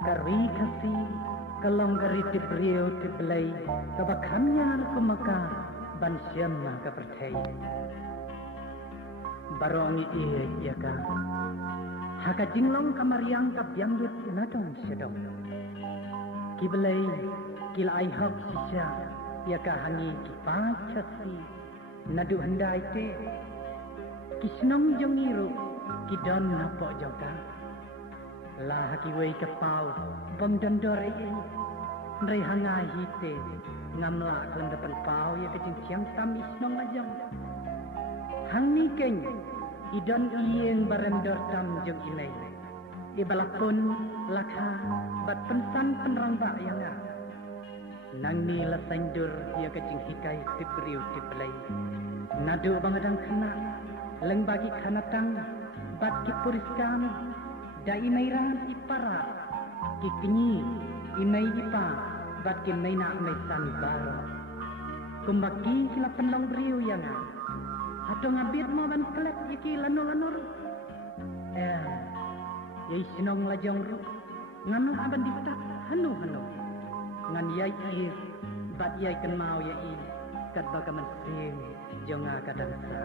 Kari kasi kalong kari tibriyo tiblay kabakamnya kumaka ban siyama kapertay barong iya ka haka jinglong kamaryang kabyangit nadong sedong kiblay kilai hak sisya ia ka hangi kipachasi nadu handai te kisnong jongiru kidon napo joga lah kiwei kapau bom dondor ini ndai hangai hite ngamla kelam depan pau ya kecing siang tam isnong ajong hang ni keng idon iyeng barendor tam jong inai ibalakun lakha bat pensan penerang bak yang nang ni la sandur ya kecing hikai tibriu tiblai nadu bangadang kena leng bagi kanatang bat kipuriskan da inairan ipara kikinyi inai ipa bat kinai na mesan baro kumbaki sila penlong beriu yang hato ngabit mo ban kelep iki lanur yai sinong lajong ru nganu aban ditak hanu ngan yai ir bat yai kan mau yai kat bagaman sing jonga kadang sa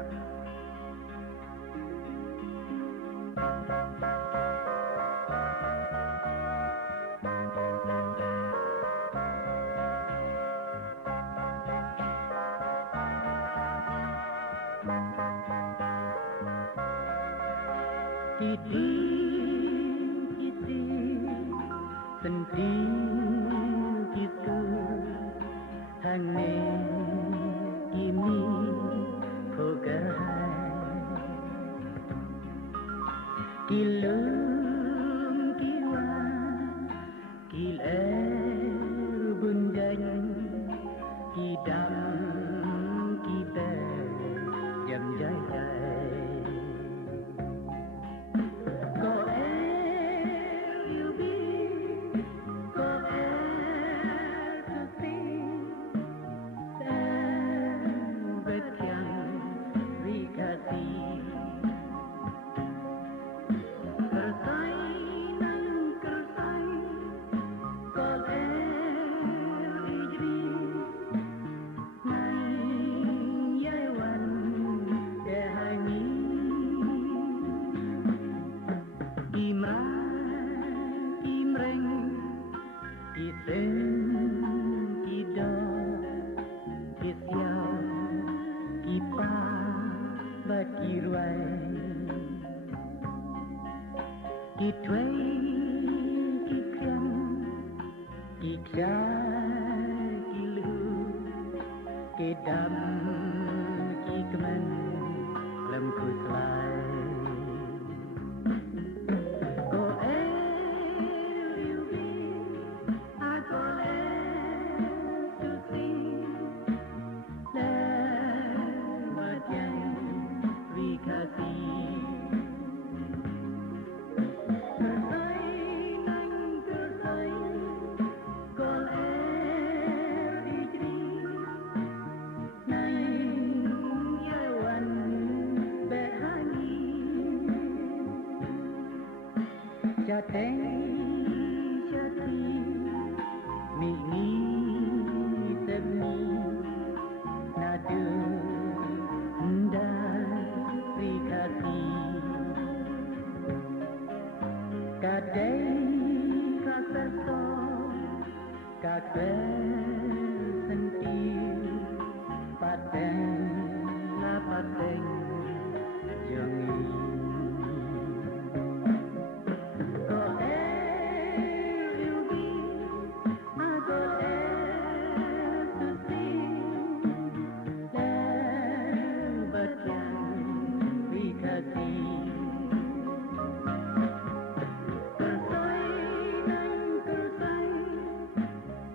Kiti senting gitu hane kimi pogahai kilum kiwa kiler bunjang kidam kita jam jai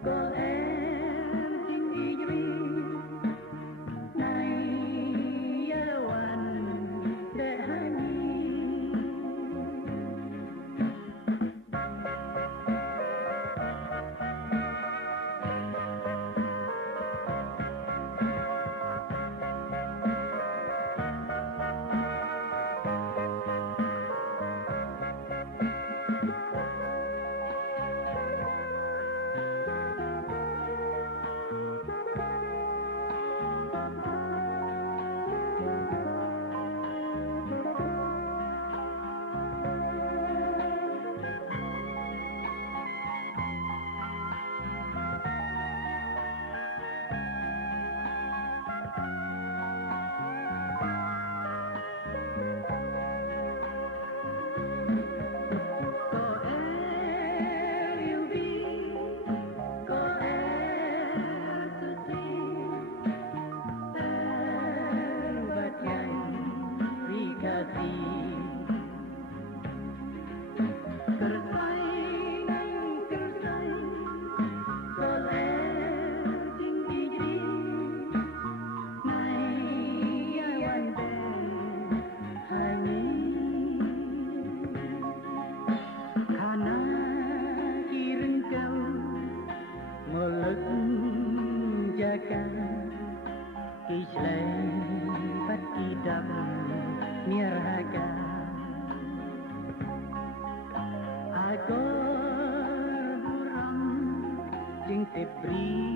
Go ka ki slay pat ki dam niraga agor burang jing tebri